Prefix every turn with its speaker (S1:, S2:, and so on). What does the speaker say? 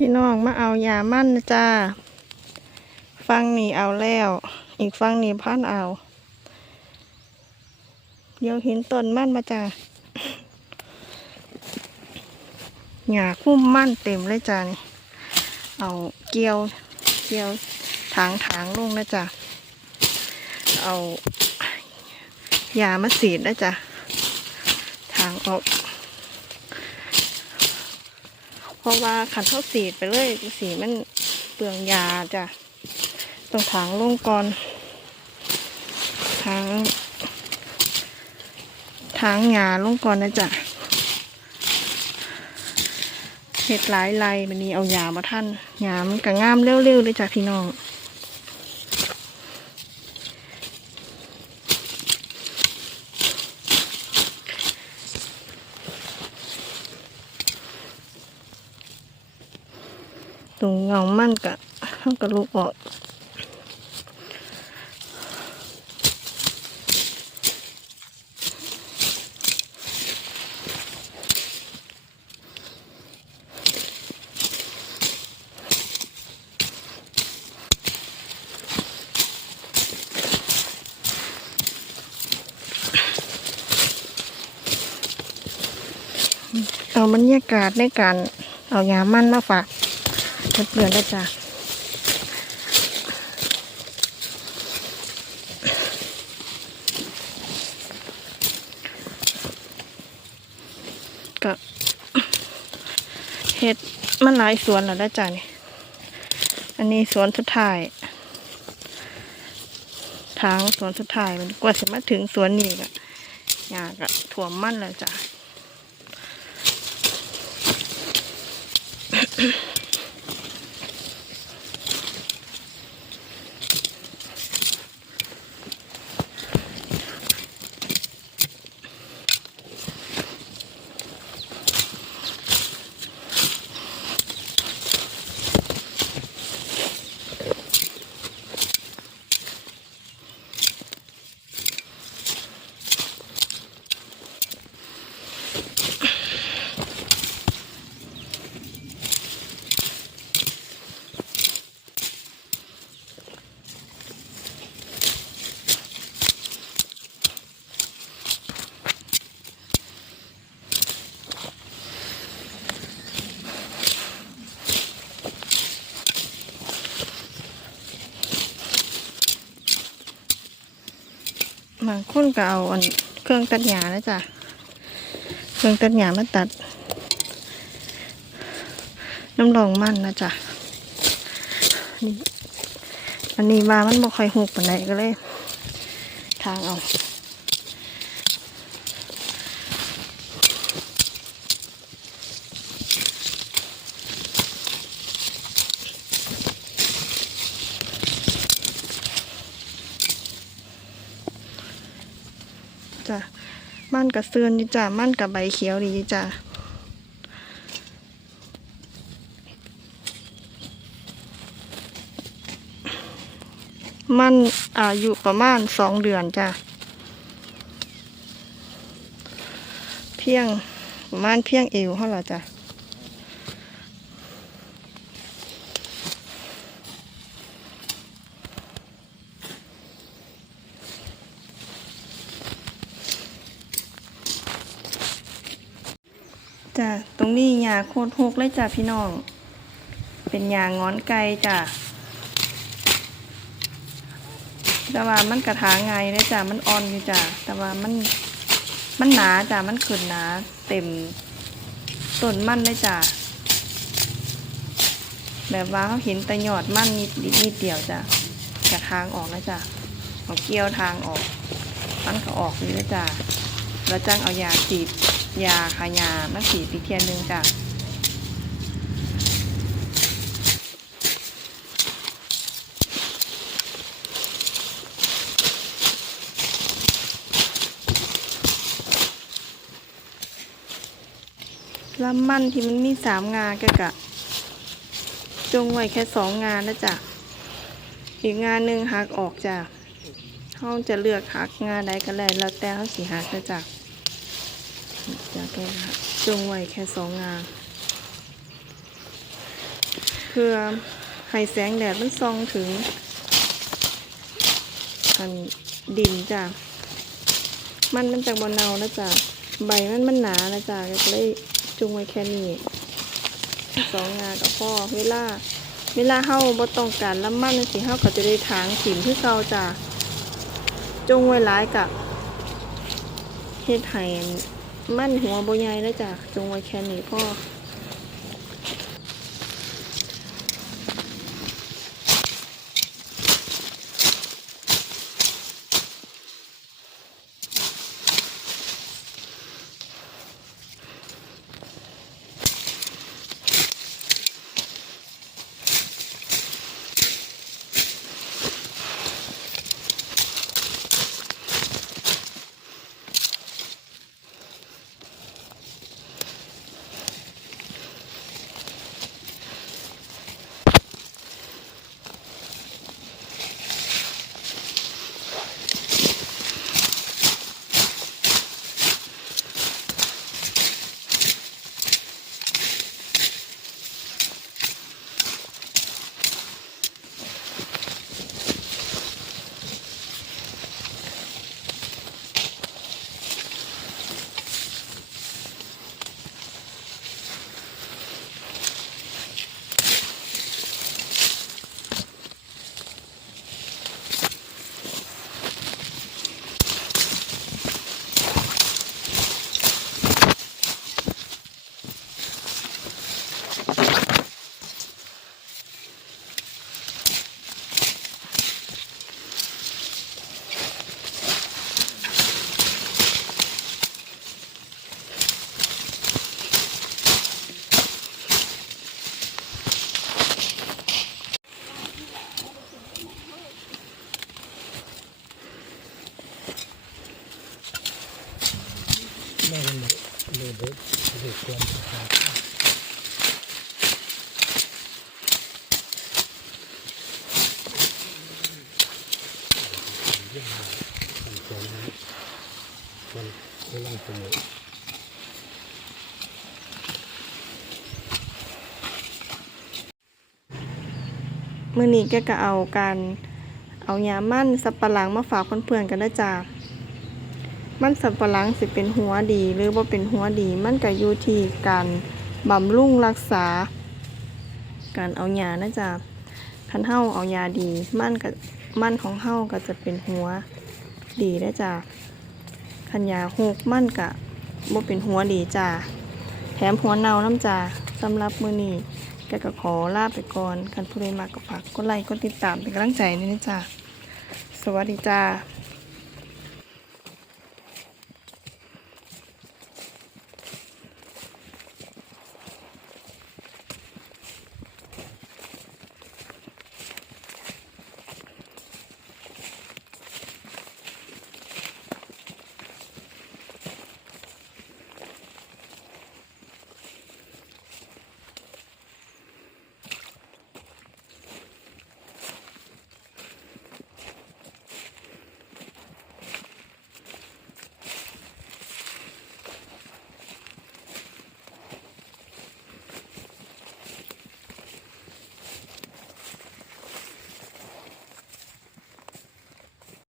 S1: พี่น้องมาเอายามั่นนะจ้า ฟังนี่เอาแล้ว อีกฟังนี่พันเอา เดี๋ยวเห็นต้นมั่นมาจ้าหญ้าคุ้มมั่นเต็มเลยจ้านี่เอาเกลียวเกลียวถางถางลงนะจ้าเอายามาสีดนะจ้าถางออก ราะว่าขันเท่าสีไปเลยสีมันเปลืองยาจ้ะต้องถางลงก่อนถางถางหญ้าลงก่อนนะจ๊ะเห็ดหลายไรมันนี้เอาหญ้ามาท่านหญ้ามันก็งามเร็วๆเลยจ้ะพี่น้อง ตรงเงามันกะเขากระลุกออกเอาบรรยากาศในการเอายามันมาฝาก เพื่อนๆได้จ้ะก็เห็ดมันหลายสวนแล้วได้จ้ะนี่ อันนี้สวนสุดท้าย ทางสวนสุดท้ายมันกว่าจะมาถึงสวนนี้ก็ยากอะถ่วมมันแล้วจ้ะ บางคนก็เอาอันเครื่องตัดหญ้านะจ๊ะเครื่องตัดหญ้ามาตัด น้ำรองมันนะจ๊ะนี่อันนี้มามันบ่ค่อยหุบปานใดก็เลย ทางเอา จ้ะ มันกับเสือนดีจ้ะมันกับใบเขียวดีจ้ะมันอายุประมาณสองเดือนจ้ะ เพียงประมาณเพียงเอวเท่าไหร่จ้ะ จ้ะตรงนี้หญ้าโคตรหกเลยจ้ะพี่น้อง เป็นหญ้างอนไก่จ้ะแต่ว่ามันกระถางไงเลยจ้ะมันอ่อนอยู่จ้ะแต่ว่ามันมันหนาจ้ะมันขึ้นหนา เต็มต้นมันเลยจ้ะแบบว่าเขาเห็นแต่ยอดมันนิดนิดนิดเดียวจ้ะกระทางออกนะจ้ะเอาเกี่ยวทางออก มันก็ออกนี่เลยจ้ะแล้วจังเอายาฉีด ยาขายามาฉีดอีเทียนหนึ่งจ้ะลำมันที่มันมีสามงาก็กะ จงไว้แค่สองงานนะจ๊ะ อีกงานหนึ่งหักออกจ้ะเขาจะเลือกหักงานใดก็แล้วแต่เขาสีหักนะจ๊ะ จะแก้หักจงไว้แค่สองงานพื่อให้แสงแดดมันส่องถึง อันดินจ้ะ มันมันจากบนเนานะจ๊ะใบมันมันหนานะจ๊ะก็เลยจุงไว้แค่นี้สองงานกับพ่อเวลาเวลาเฮาบ่ต้องการลำมันสิเฮาก็จะได้ถางถิ่มคือเก่าจ้ะจงไว้หลายกับเฮ็ดให้ มั่นหัวบ่ใหญ่แล้วจ้ะจงไว้แค่นี้พ่อ
S2: ไม่เป็นเลยเลยเด็กเด็กควรจะทำมันควรมันกำลังสมุน
S1: มื้อนี้แกก็เอาการเอายามั่นสับปะหลังมาฝากเพื่อนๆกันนะจ้ะ มันสับปะหลังสิเป็นหัวดีหรือว่าเป็นหัวดีมันก็อยู่ที่การบำรุงรักษา การเอายานะจ๊ะคันเฮาเอายาดีมันก็มันของเฮาก็จะเป็นหัวดีนะจ๊ะคันยาหกมันก็บ่เป็นหัวดีจ้ะแถมหัวเน่าน้ำจ้ะสำหรับมื้อนี้แกก็ขอลาไปก่อนกันผู้ใดมากก็ฝากกดไลค์กดติดตามเป็นกำลังใจด้วยนะจ๊ะสวัสดีจ้า